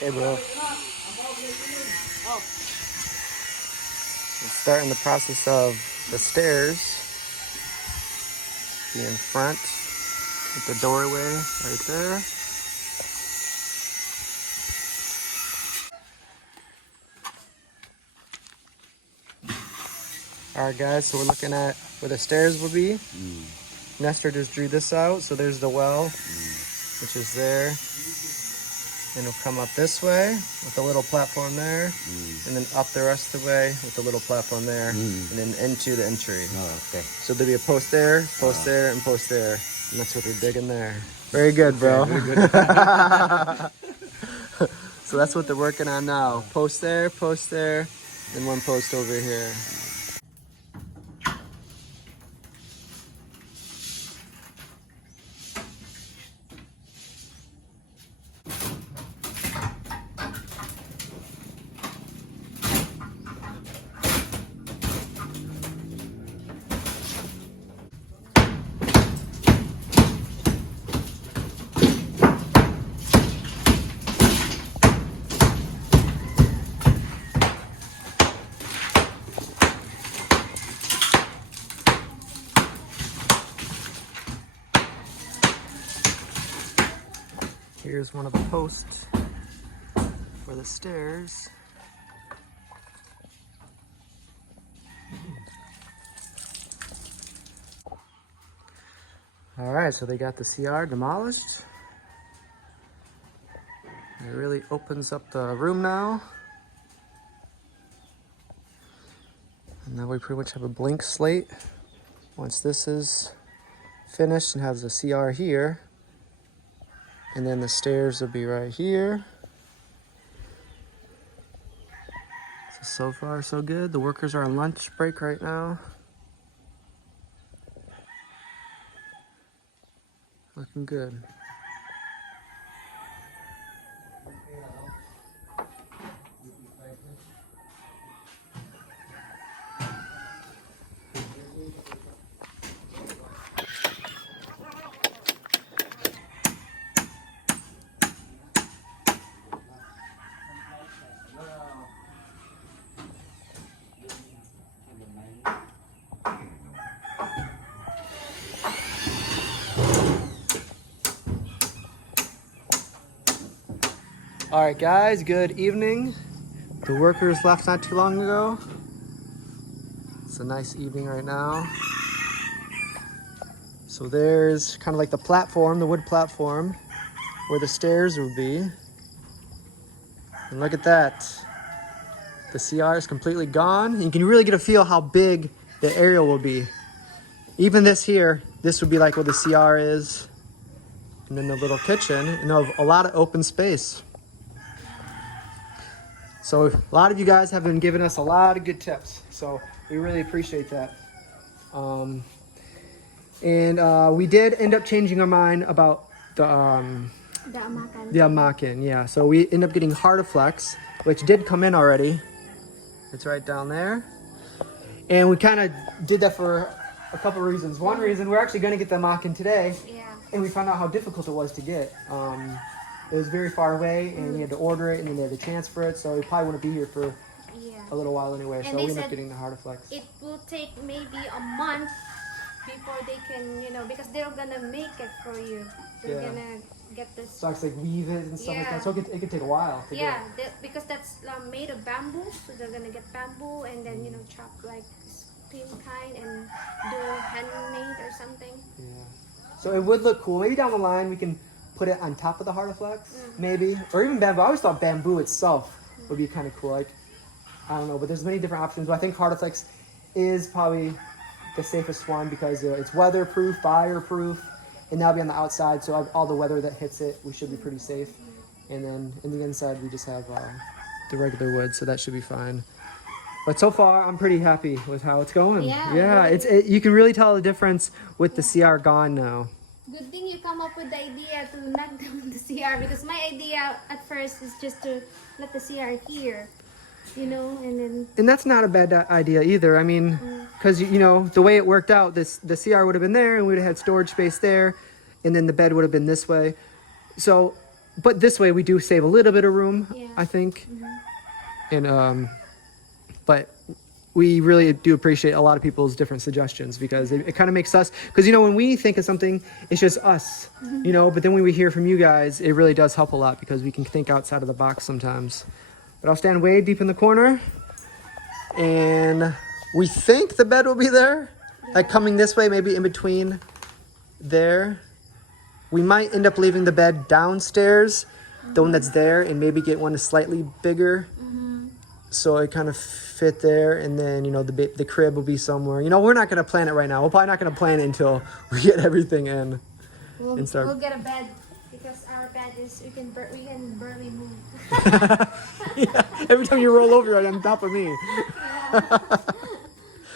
Hey, bro. We're starting the process of the stairs. Be in front with the doorway right there. All right, guys, so we're looking at where the stairs will be. Nestor just drew this out, so there's the well, which is there. And it'll come up this way with a little platform there, and then up the rest of the way with a little platform there, and then into the entry. Oh, okay. So there'll be a post there, and post there. And that's what they're digging there. Very good, bro. Okay, very good. So that's what they're working on now. Post there, and one post over here. Here's one of the posts for the stairs. All right, so they got the CR demolished. It really opens up the room now. And now we pretty much have a blank slate. Once this is finished and has the CR here, and then the stairs will be right here. So far, so good. The workers are on lunch break right now. Looking good. All right, guys, good evening. The workers left not too long ago. It's a nice evening right now. So there's kind of like the platform, the wood platform, where the stairs would be. And look at that. The CR is completely gone. You can really get a feel how big the area will be. Even this here, this would be like where the CR is. And then the little kitchen, and a lot of open space. So a lot of you guys have been giving us a lot of good tips. So we really appreciate that. We did end up changing our mind about the amakan, yeah. So we end up getting Hardiflex, which did come in already. It's right down there. And we kind of did that for a couple of reasons. One reason, we're actually going to get the amakan today. Yeah. And we found out how difficult it was to get. It was very far away, and you had to order it, and then they had to transfer it, so we probably wouldn't be here for a little while anyway. And so we ended up getting the Hardiflex. It will take maybe a month before they can, because they're gonna make it for you. They're gonna get this. So it's like weave it and stuff like that. So it could take a while to get. Because that's made of bamboo, so they're gonna get bamboo and then chop like thin kind and do handmade or something. Yeah. So it would look cool. Maybe down the line we can put it on top of the Hardiflex, maybe, or even bamboo. I always thought bamboo itself would be kind of cool. Like, I don't know, but there's many different options. But I think Hardiflex is probably the safest one because it's weatherproof, fireproof, and that'll be on the outside. So all the weather that hits it, we should be pretty safe. And then in the inside, we just have the regular wood, so that should be fine. But so far, I'm pretty happy with how it's going. Yeah, you can really tell the difference with the CR gone now. Good thing you come up with the idea to knock down the CR, because my idea at first is just to let the CR here, and then... And that's not a bad idea either. I mean, because, the way it worked out, the CR would have been there, and we would have had storage space there, and then the bed would have been this way. So but this way we do save a little bit of room, Yeah. I think. And but we really do appreciate a lot of people's different suggestions, because it kind of makes us, because you know, when we think of something, it's just us, you know, but then when we hear from you guys, it really does help a lot, because we can think outside of the box sometimes. But I'll stand way deep in the corner, and we think the bed will be there, like coming this way, maybe in between there. We might end up leaving the bed downstairs, the one that's there, and maybe get one slightly bigger, so it kind of fit there. And then, you know, the crib will be somewhere. You know, we're not going to plan it right now. We're probably not going to plan it until we get everything in. We'll, and start. we'll get a bed, because our bed is, we can barely move. Yeah, every time you roll over, you're on top of me.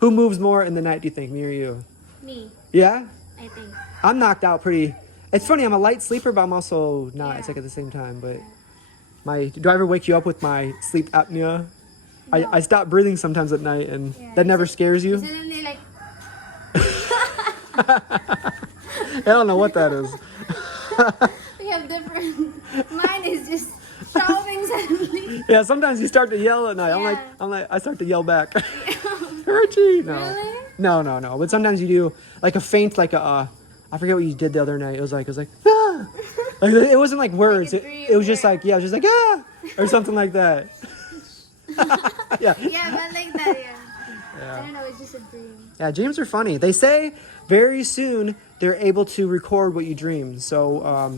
Who moves more in the night, do you think, me or you? Me, Yeah? I think. I'm knocked out pretty. It's funny, I'm a light sleeper, but I'm also not. It's like at the same time. But do I ever wake you up with my sleep apnea? No. I stop breathing sometimes at night, and that never scares you? Suddenly, like, I don't know what that is. we have different. Mine is just shouting suddenly. Yeah, sometimes you start to yell at night. I start to yell back. Richie! No. Really? No. But sometimes you do like a faint, like a, I forget what you did the other night. It was like, ah! Like, it wasn't like words. Like It was just like, yeah, it was just like, ah! Or something like that. Yeah. Yeah, but like that, I don't know, it's just a dream. Yeah, dreams are funny. They say very soon they're able to record what you dream. So,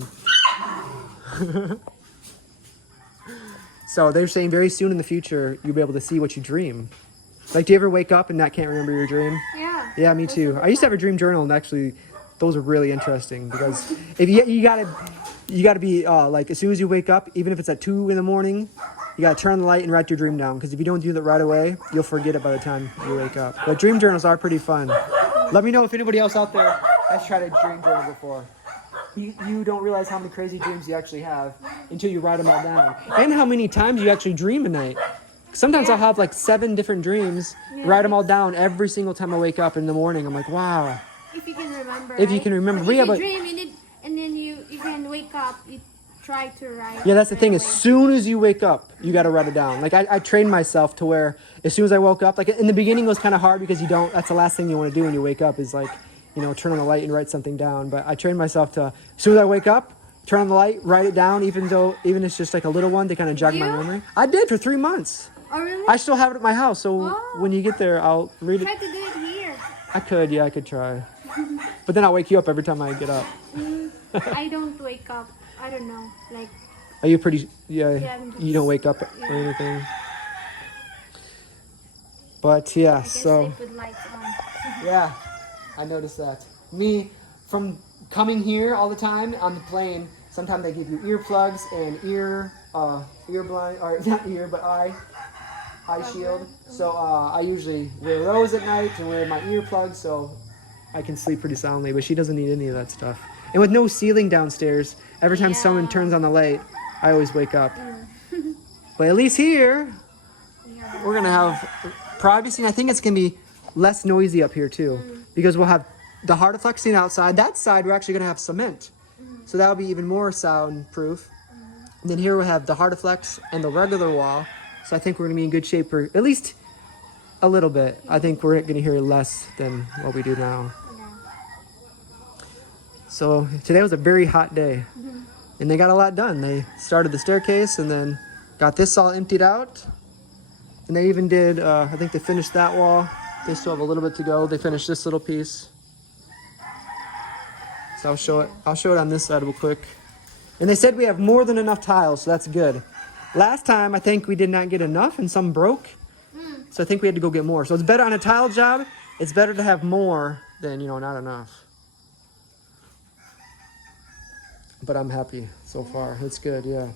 so they're saying very soon in the future you'll be able to see what you dream. Like, do you ever wake up and not can't remember your dream? Yeah. Yeah, me too. I used to have a dream journal, and actually, those are really interesting, because if you gotta be like, as soon as you wake up, even if it's at 2 in the morning, you gotta turn on the light and write your dream down, because if you don't do that right away, you'll forget it by the time you wake up. But dream journals are pretty fun. Let me know if anybody else out there has tried a dream journal before. You don't realize how many crazy dreams you actually have until you write them all down, and how many times you actually dream a night. Sometimes I'll have like 7 different dreams, write them all down every single time I wake up in the morning. I'm like, wow. If you can remember. If you can remember. But Yeah, if you but dream, you need, and then you can wake up, you try to write. yeah, that's the right thing. As away. soon as you wake up, you got to write it down. Like I trained myself to where as soon as I woke up, like in the beginning it was kind of hard, because that's the last thing you want to do when you wake up is like, you know, turn on the light and write something down. But I trained myself to, as soon as I wake up, turn on the light, write it down, even if it's just like a little one to kind of jog my memory. I did for 3 months. Oh, really? I still have it at my house, so when you get there, I'll read it. Try to do it here. I could try. But then I'll wake you up every time I get up. I don't wake up. I don't know. Like, Are you pretty, I'm you don't wake up or anything? But yeah, I can so. sleep with lights on. Yeah, I noticed that. Me, from coming here all the time on the plane, sometimes they give you earplugs and ear blind, or not ear, but eye shield. So I usually wear those at night and wear my earplugs so I can sleep pretty soundly. But she doesn't need any of that stuff. And with no ceiling downstairs, every time someone turns on the light, I always wake up. But at least here, we're gonna have privacy. And I think it's gonna be less noisy up here too, because we'll have the hard flexing outside. That side we're actually gonna have cement, so that'll be even more soundproof. And then here we'll have the hard flex and the regular wall. So I think we're gonna be in good shape for at least a little bit. I think we're gonna hear less than what we do now. So today was a very hot day, and they got a lot done. They started the staircase and then got this all emptied out. And they even did, I think they finished that wall. They still have a little bit to go. They finished this little piece. So I'll show it on this side real quick. And they said we have more than enough tiles, so that's good. Last time, I think we did not get enough and some broke. So I think we had to go get more. So it's better on a tile job. It's better to have more than, not enough. But I'm happy so far. It's good, yeah.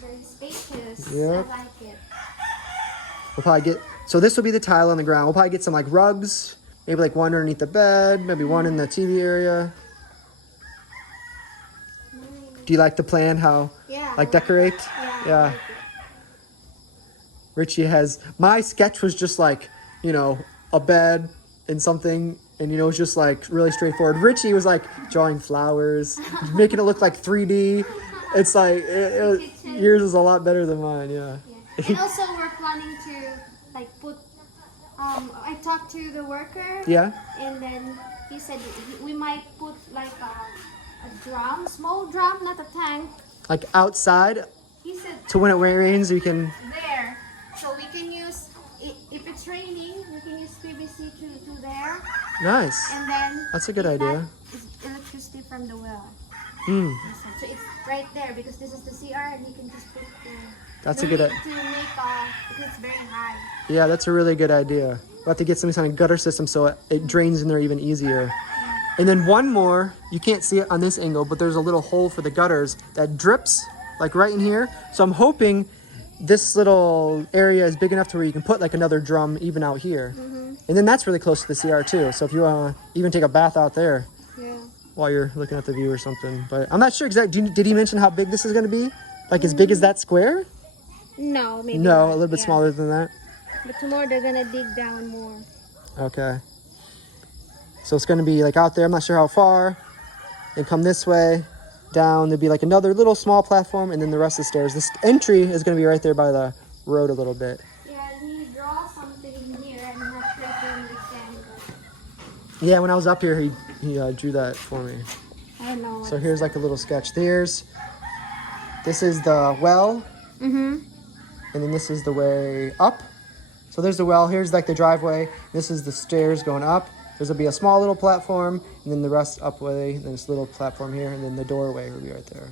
Very spacious. Yep. I like it. We'll probably so this will be the tile on the ground. We'll probably get some like rugs, maybe like one underneath the bed, maybe one in the TV area. Do you like the plan, how, decorate? Yeah. Like Richie my sketch was just like, a bed and something And, you know, it was just like really straightforward. Richie was like drawing flowers, making it look like 3D. It's like, yours is a lot better than mine, yeah. And also we're planning to like put, I talked to the worker. Yeah? And then he said we might put like a drum, small drum, not a tank. Like outside, He said so when it rains, you can... there. So we can use, if it's raining, we can use PVC to there. Nice. And then That's a good if idea. not, it's electricity from the well. Mm. So it's right there because this is the CR and you can just put That's no a good need idea. to make because it's very high. Yeah, that's a really good idea. We'll have to get some kind of gutter system so it drains in there even easier. And then one more, you can't see it on this angle, but there's a little hole for the gutters that drips like right in here. So I'm hoping this little area is big enough to where you can put like another drum even out here. And then that's really close to the CR too. So if you want to even take a bath out there while you're looking at the view or something. But I'm not sure exactly, did he mention how big this is going to be? Like as big as that square? No, maybe No, not. a little bit smaller than that. But tomorrow they're gonna dig down more. Okay. So it's going to be like out there, I'm not sure how far, and come this way, down, there'll be like another little small platform, and then the rest of the stairs. This entry is going to be right there by the road a little bit. Yeah, he draw something here. I'm not sure if you understand. Yeah, when I was up here, he drew that for me. I don't know. So here's like a little sketch. This is the well, and then this is the way up. So there's the well, here's like the driveway, this is the stairs going up. There'll be a small little platform, and then the rest up way, and then this little platform here, and then the doorway will be right there.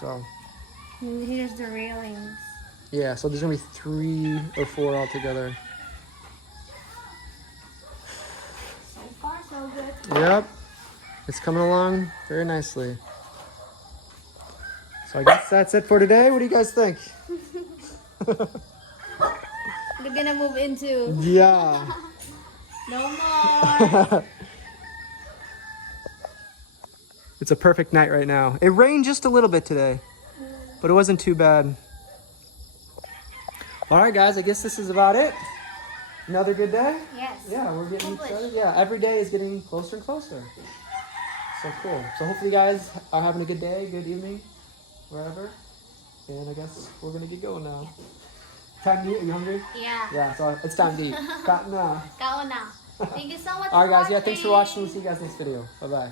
So, And here's the railings. yeah, so there's gonna be 3 or 4 altogether. So far, so good. Yep, it's coming along very nicely. So I guess that's it for today. What do you guys think? We're gonna move into Yeah. no more. It's a perfect night right now. It rained just a little bit today, but it wasn't too bad. All right, guys, I guess this is about it. Another good day? Yes. Yeah, we're getting English. started. Yeah, every day is getting closer and closer. So cool. So hopefully you guys are having a good day, good evening, wherever. And I guess we're going to get going now. Time to eat? Are you hungry? Yeah. Yeah, so it's time to eat. Kain na. Kaon na. Thank you so much. All right, guys. for Yeah, thanks for watching. We'll see you guys next video. Bye-bye.